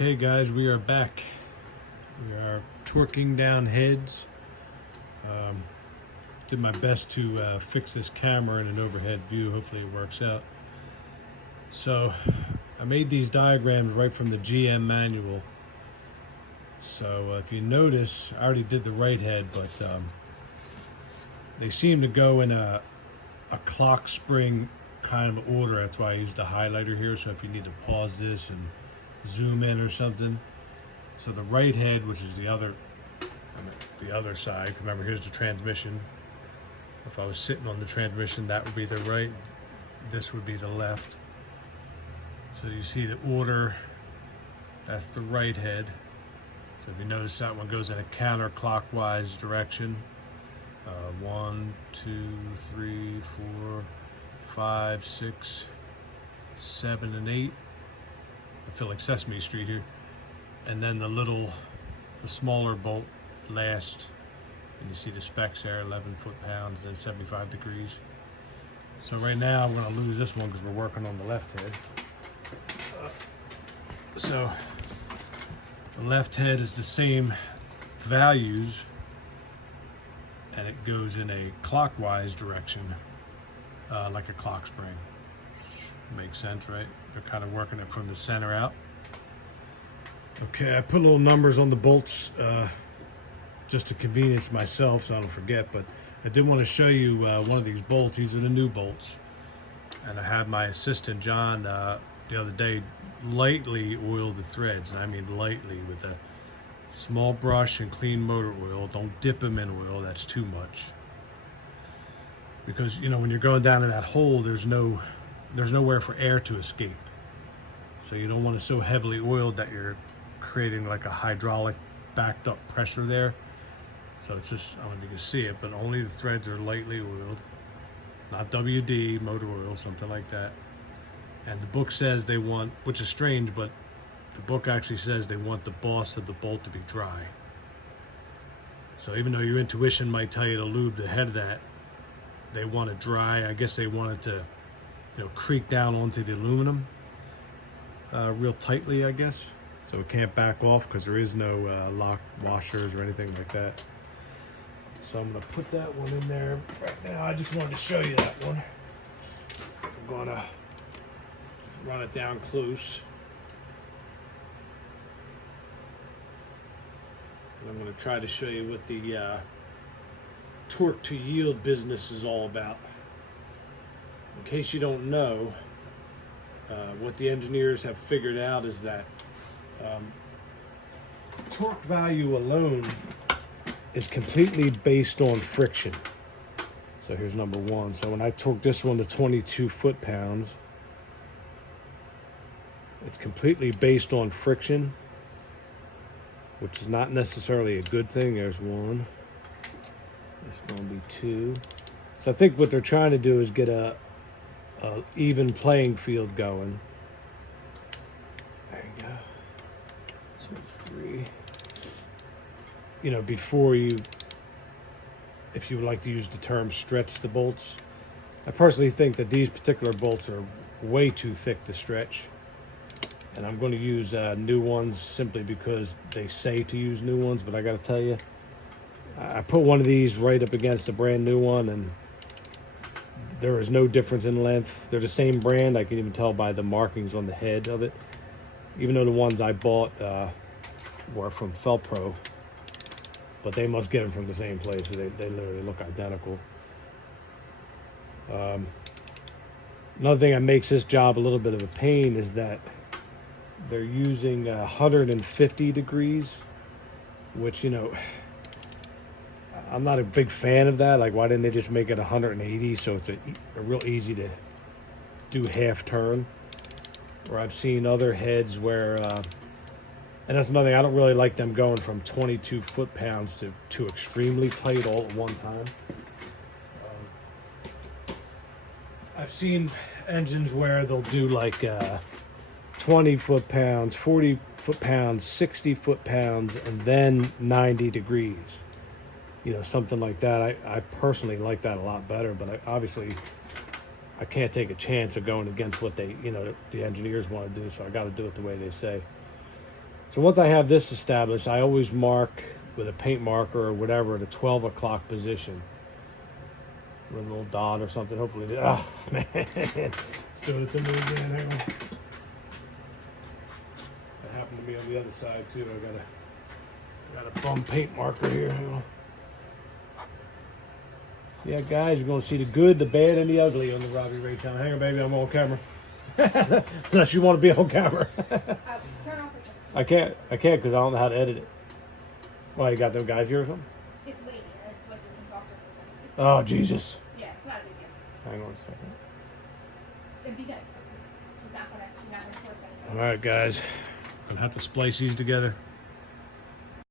Okay guys, we are back. We are torquing down heads. Did my best to fix this camera in an overhead view. Hopefully it works out. So I made these diagrams right from the GM manual. So if you notice, I already did the right head, but they seem to go in a clock spring kind of order. That's why I used a highlighter here. So if you need to pause this and zoom in or something. So the right head, which is the other side, remember here's the transmission. If I was sitting on the transmission, that would be the right, this would be the left. So you see the order, that's the right head. So if you notice, that one goes in a counterclockwise direction. 1, 2, 3, 4, 5, 6, 7, and 8. I feel like Sesame Street here. And then the smaller bolt last, and you see the specs there, 11 foot-pounds and 75 degrees. So right now I'm gonna lose this one because we're working on the left head. So the left head is the same values, and it goes in a clockwise direction, like a clock spring. Makes sense, right? They're kind of working it from the center out. Okay, I put little numbers on the bolts just to convenience myself so I don't forget, but I did want to show you one of these bolts. These are the new bolts. And I had my assistant, John, the other day lightly oil the threads, and I mean lightly, with a small brush and clean motor oil. Don't dip them in oil, that's too much. Because, you know, when you're going down in that hole, there's nowhere for air to escape. So you don't want it so heavily oiled that you're creating like a hydraulic backed up pressure there. So it's just, I don't know if you can see it, but only the threads are lightly oiled. Not WD, motor oil, something like that. And the book says they want, which is strange, but the book actually says they want the boss of the bolt to be dry. So even though your intuition might tell you to lube the head of that, they want it dry. I guess they want it to, you know, creak down onto the aluminum real tightly, I guess. So it can't back off because there is no lock washers or anything like that. So I'm gonna put that one in there right now. I just wanted to show you that one. I'm gonna run it down close. And I'm gonna try to show you what the torque to yield business is all about. In case you don't know, what the engineers have figured out is that torque value alone is completely based on friction. So here's number one. So when I torque this one to 22 foot-pounds, it's completely based on friction, which is not necessarily a good thing. There's one. This is going to be 2. So I think what they're trying to do is get a even playing field going. There you go. This one's 3. You know, before you, if you would like to use the term stretch the bolts, I personally think that these particular bolts are way too thick to stretch. And I'm going to use new ones simply because they say to use new ones, but I got to tell you, I put one of these right up against a brand new one, and there is no difference in length. They're the same brand. I can even tell by the markings on the head of it. Even though the ones I bought were from Felpro, but they must get them from the same place. So they literally look identical. Another thing that makes this job a little bit of a pain is that they're using 150 degrees, which, you know, I'm not a big fan of that. Like, why didn't they just make it 180 so it's a real easy to do half turn? Or I've seen other heads where, and that's another thing, I don't really like them going from 22 foot-pounds to extremely tight all at one time. I've seen engines where they'll do like 20 foot-pounds, 40 foot-pounds, 60 foot-pounds, and then 90 degrees. You know, something like that. I personally like that a lot better, but obviously I can't take a chance of going against what they, you know, the engineers want to do, so I got to do it the way they say. So once I have this established, I always mark with a paint marker or whatever at a 12 o'clock position. With a little dot or something, hopefully. Oh, man. It's doing it to me again. Hang on. That happened to me on the other side, too. I got a bum paint marker here. Hang on. Yeah, guys, you're going to see the good, the bad, and the ugly on the Robbie Ray channel. Hang on, baby. I'm on camera. Unless you want to be on camera. Turn off for a second. I can't because I don't know how to edit it. Why, you got them guys here or something? It's lady. I just want you to talk to her for a second. Oh, Jesus. Yeah, it's not a big deal. Hang on a second. It'd be nice, 'cause she's not gonna force it. All right, guys. I'm going to have to splice these together.